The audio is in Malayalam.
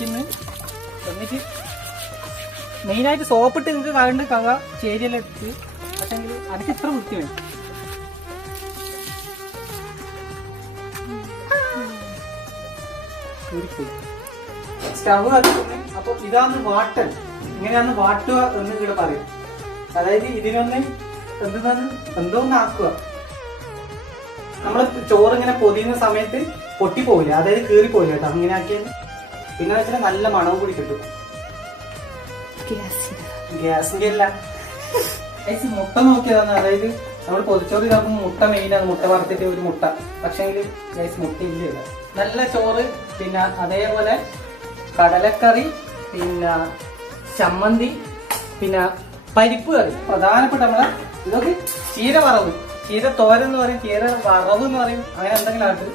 ഒഴിക്കുന്നു. എന്നിട്ട് മെയിനായിട്ട് സോപ്പിട്ട് നിങ്ങൾക്ക് കണ്ട് കവ ചേരിയെല്ലാം എടുത്ത് പക്ഷെങ്കിൽ അതൊക്കെ ഇത്ര വൃത്തി വേണം. സ്റ്റവ് കത്തിക്കുന്നു. അപ്പൊ ഇതാണ് വാട്ടൽ, ഇങ്ങനെയാണ് വാട്ടുക എന്ന് ഇവിടെ പറയും. അതായത് ഇതിനൊന്ന് എന്തോന്ന് ആക്കുക. നമ്മള് ചോറ് ഇങ്ങനെ പൊതിയുന്ന സമയത്ത് പൊട്ടിപ്പോവില്ല, അതായത് കീറിപ്പോവില്ല കേട്ടോ ഇങ്ങനെ ആക്കിയാൽ. പിന്നെ വെച്ചാൽ നല്ല മണവും കൂടി കിട്ടും. ഗ്യാസിന്റെ അല്ല, മുട്ട നോക്കിയതാണ്. അതായത് നമ്മൾ പൊതിച്ചോറ് ഇതാക്കുമ്പോൾ മുട്ട മെയിനാണ്, മുട്ട വറുത്തിട്ട് ഒരു മുട്ട. പക്ഷേങ്കിൽ മുട്ട ഇല്ല. നല്ല ചോറ്, പിന്നെ അതേപോലെ കടലക്കറി, പിന്നെ ചമ്മന്തി, പിന്നെ പരിപ്പ് കറി. പ്രധാനപ്പെട്ട നമ്മളെ ഇതൊക്കെ ചീര വറവ്, ചീര തോരൻ എന്ന് പറയും, ചീര വറവ് എന്ന് പറയും, അങ്ങനെ എന്തെങ്കിലും ആയിട്ട്